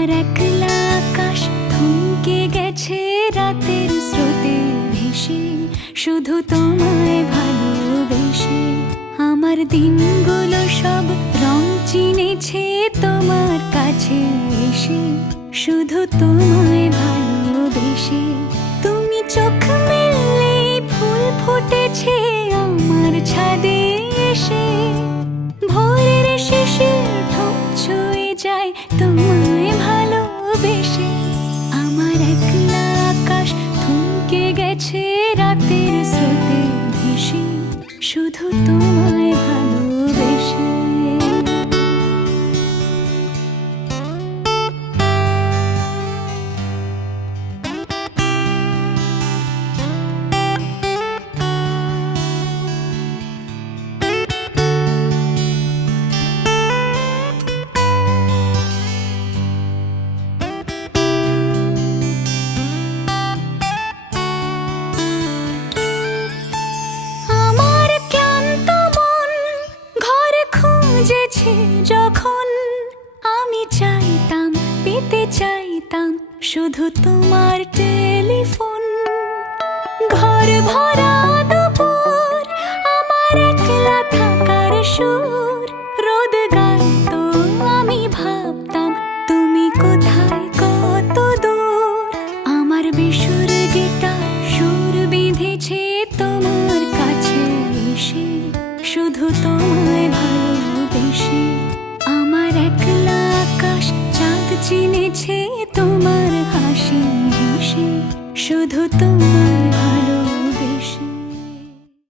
আমার একলা আকাশ থমকে গেছে রাতের স্রোতে ভেসে, শুধু তোমায় ভালোবেসে। আমার দিনগুলো সব রং চিনেছে তোমার কাছে এসে, শুধু তোমায় ভালোবেসে। তুমি চোখ মেললে ফুল ফুটেছে আমার ছাদে এসে, ভোরের শিশির ঠোঁট ছুঁয়ে যায় তোমায় ভালোবেসে। আমার একলা আকাশ থমকে গেছে রাতের স্রোতে ভেসে, শুধু তোমায় ভালোবেসে। যখন আমি চাইতাম, পেতে চাইতাম শুধু তোমার টেলিফোন। ঘর ভরা দুপুর, আমার একলা থাকার সুর, রোদ গাইতো আমি ভাবতাম তুমি কোথায় কত দূর। আমার বেসুর গিটার সুর বিঁধেছে তোমার কাছে এসে, শুধু তোমায় ভালোবেসে। আমার একলা আকাশ চাঁদ চিনেছে তোমার হাসি হেসে, শুধু তোমায় ভালো